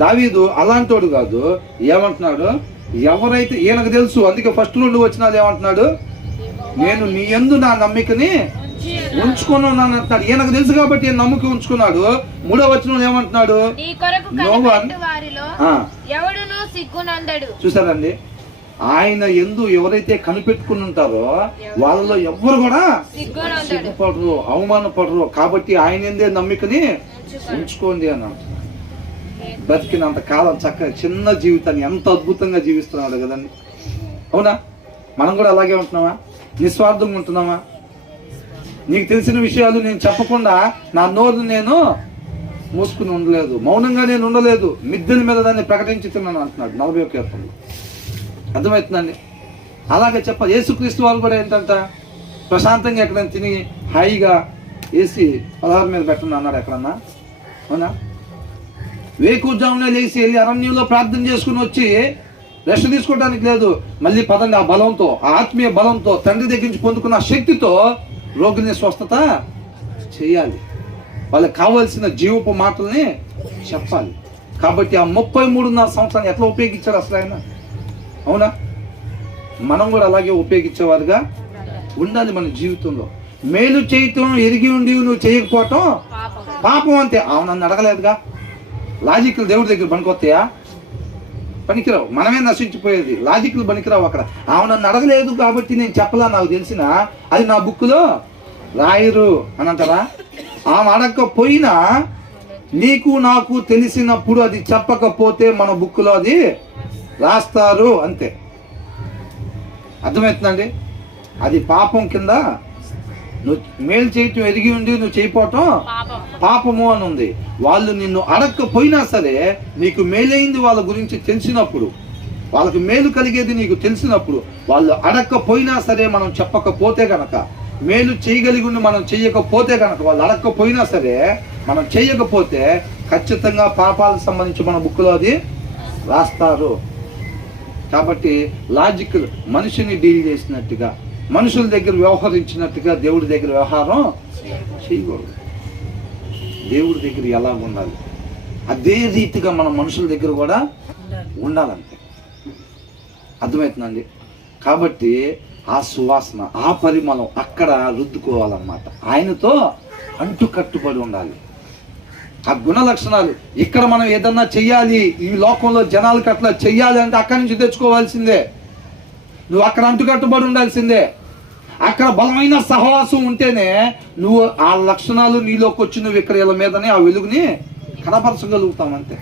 దావీదు అలాంటోడు కాదు. ఏమంటున్నాడు? ఎవరైతే ఈయనకు తెలుసు, అందుకే ఫస్ట్ 2 వచనాలు ఏమంటున్నాడు? నేను నీ యందు నా నమ్మికని ఉంచుకున్నాను అంటున్నాడు. ఈయనకు తెలుసు కాబట్టి ఈయన నమ్మిక ఉంచుకున్నాడు. 3వ వచనంలో ఏమంటున్నాడు? చూసారండి, ఆయన యందు ఎవరైతే కనిపెట్టుకుని ఉంటారో వాళ్ళలో ఎవ్వరు కూడా సిగ్గుపడరు, అవమానపడరు. కాబట్టి ఆయన యందే నమ్మికని ఉంచుకోండి అన్నాడు. బతికినంత కాలం చక్కగా చిన్న జీవితాన్ని ఎంత అద్భుతంగా జీవిస్తున్నాడు కదండి. అవునా? మనం కూడా అలాగే ఉంటున్నామా? నిస్వార్థంగా ఉంటున్నామా? నీకు తెలిసిన విషయాలు నేను చెప్పకుండా నా నోరు నేను మూసుకుని ఉండలేదు, మౌనంగా నేను ఉండలేదు, మిద్దెల మీద దాన్ని ప్రకటించుతున్నాను అంటున్నాడు 41 కీర్తనలో. అర్థమవుతుందండి? అలాగే చెప్పాలి. యేసుక్రీస్తు వాళ్ళు కూడా ఏంటంట, ప్రశాంతంగా ఎక్కడైనా తిని హాయిగా వేసి 16 మీద పెట్టండి అన్నాడు ఎక్కడన్నా? అవునా? వేకుజామునే లేచి వెళ్ళి అరణ్యంలో ప్రార్థన చేసుకుని వచ్చి రెస్ట్ తీసుకోవడానికి లేదు. మళ్ళీ పదండి, ఆ బలంతో, ఆ ఆత్మీయ బలంతో, తండ్రి దగ్గర నుంచి పొందుకున్న శక్తితో రోగిని స్వస్థత చేయాలి. వాళ్ళకి కావాల్సిన జీవపు మాటల్ని చెప్పాలి. కాబట్టి ఆ 33.5 సంవత్సరాన్ని ఎట్లా ఉపయోగించాడు అసలు ఆయన? అవునా? మనం కూడా అలాగే ఉపయోగించేవారుగా ఉండాలి మన జీవితంలో. మేలు చేయటం ఎరిగి ఉండి నువ్వు చేయకపోవటం పాపం అంతే. నన్ను అడగలేదుగా. లాజిక్లు దేవుడి దగ్గర పనికొస్తాయా? పనికిరావు. మనమే నశించిపోయేది. లాజిక్లు పనికిరావు అక్కడ. నన్ను అడగలేదు కాబట్టి నేను చెప్పలా, నాకు తెలిసిన అది నా బుక్లో రాయరు అని అంటారా? ఆమె అడగకపోయినా నీకు నాకు తెలిసినప్పుడు అది చెప్పకపోతే మన బుక్లో అది రాస్తారు అంతే. అర్థమవుతుందండి? అది పాపం కింద. నువ్వు మేలు చేయటం ఎరిగి ఉండి నువ్వు చేయపోవటం పాపము అని ఉంది. వాళ్ళు నిన్ను అడగకపోయినా సరే నీకు మేలైంది వాళ్ళ గురించి తెలిసినప్పుడు, వాళ్ళకి మేలు కలిగేది నీకు తెలిసినప్పుడు, వాళ్ళు అడగకపోయినా సరే మనం చెప్పకపోతే గనక, మేలు చేయగలిగి ఉండి మనం చెయ్యకపోతే గనక, వాళ్ళు అడగకపోయినా సరే మనం చెయ్యకపోతే ఖచ్చితంగా పాపాలకు సంబంధించి మన బుక్లో అది రాస్తారు. కాబట్టి లాజికల్, మనిషిని డీల్ చేసినట్టుగా, మనుషుల దగ్గర వ్యవహరించినట్టుగా దేవుడి దగ్గర వ్యవహారం చేయకూడదు. దేవుడి దగ్గర ఎలా ఉండాలి అదే రీతిగా మనం మనుషుల దగ్గర కూడా ఉండాలంటే. అర్థమవుతుందండి? కాబట్టి ఆ సువాసన, ఆ పరిమళం అక్కడ రుద్దుకోవాలన్నమాట. ఆయనతో అంటు కట్టుబడి ఉండాలి. ఆ గుణ లక్షణాలు ఇక్కడ మనం ఏదన్నా చెయ్యాలి, ఈ లోకంలో జనాలకి అట్లా చెయ్యాలి అంటే అక్కడి నుంచి తెచ్చుకోవాల్సిందే. నువ్వు అక్కడ అంటుకట్టుబడి ఉండాల్సిందే. అక్కడ బలమైన సహవాసం ఉంటేనే నువ్వు ఆ లక్షణాలు నీలోకి వచ్చి నువ్వు ఇక్కడ వీళ్ళ మీదనే ఆ వెలుగుని కనపరచగలుగుతావు అంతే.